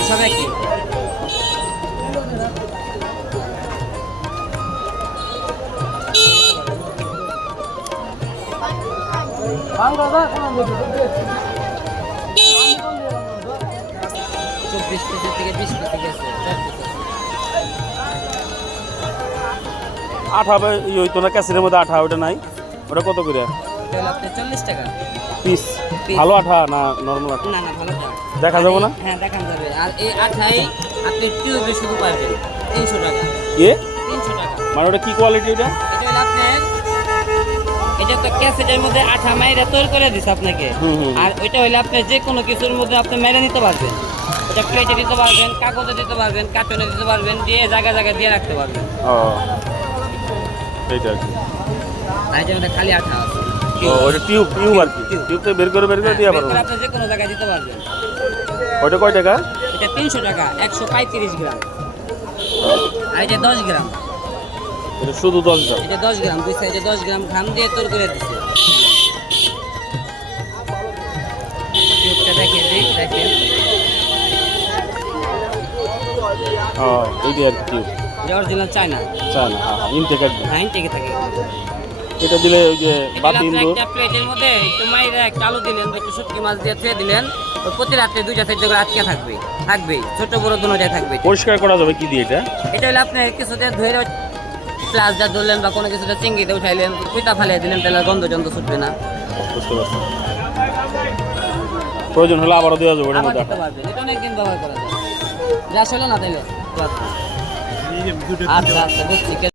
এসব একই চব্বিশ পিসের থেকে বিশ পিসে গেছে আঠা বে- ই হইতো না ক্যাসেটের মধ্যে আঠা ওটা নাই। ওটা কত করে? চল্লিশ টাকা। পিস। ভালো আঠা না নর্মাল আঠা? না না ভালো টাকা দেখা যাবে না? হ্যাঁ দেখান যাবে। আর এই আঠাই আপনি টিউবে শুধু পাবেন তিনশো টাকা। এ? তিনশো টাকা। মানে ওটা কি কোয়ালিটি এটা এটা হলো আপনার এটা তো ক্যাসেটের মধ্যে আঠা মাইরা তৈরি করে দিছে আপনাকে। আর ওইটা হইলে আপনি যে কোনো কিছুর মধ্যে আপনি মেরে নিতে পারবেন। প্লেটে দিতে পারবেন কাগজে দিতে পারবেন কার্টুনে দিতে পারবেন দিয়ে জায়গায় জায়গায় দিয়ে রাখতে পারবেন। ও এইটা কি মধ্যে খালি আঠা আছে। ওটা টিউব টিউব আর কি। টিউব থেকে বের করে বের করে হ্যাঁ, দিয়ে বের আপনি যে কোনো জায়গায় দিতে পারবেন। ওটা কয় টাকা? এটা তিনশো টাকা একশো পঁয়ত্রিশ গ্রাম। আর এটা দশ গ্রাম। এটা শুধু দশ এটা দশ গ্রাম দুই সাইডে দশ গ্রাম ঘাম দিয়ে তৈরি করে দিচ্ছে ও এইটা আর টিউব। Original China. চায় না হ্যাঁ হ্যাঁ ইনটেক একদম নাইন থেকে থাকে। এটা দিলে ওই যে এটা হলো ইন্দু একটা প্লেটের মধ্যে একটু মাইরা একটা আলু দিলেন একটু শুটকি মাছ দিয়ে থুয়ে দিলেন। তো প্রতি রাত্রে দুইটা করে আটকে থাকবে থাকবেই ছোট বড় দুটোটাই থাকবে পরিষ্কার করা যাবে কি দিয়ে এটা? এটা হলো আপনি কিছুতে ধরলেন বা কোনো কিছুটা চিংড়িতে উঠাইলেন পিতা ফালিয়ে দিলেন তাহলে গন্ধ জন্ধ ছুটবে না। বুঝতে পারছি। প্রয়োজন হলে আবারও দেওয়া যাবে ওটার আবার মধ্যে। দিতে পারবেন। এটা ব্যবহার করা যায়। হলো না তাইলে? আচ্ছা আচ্ছা বুঝছি।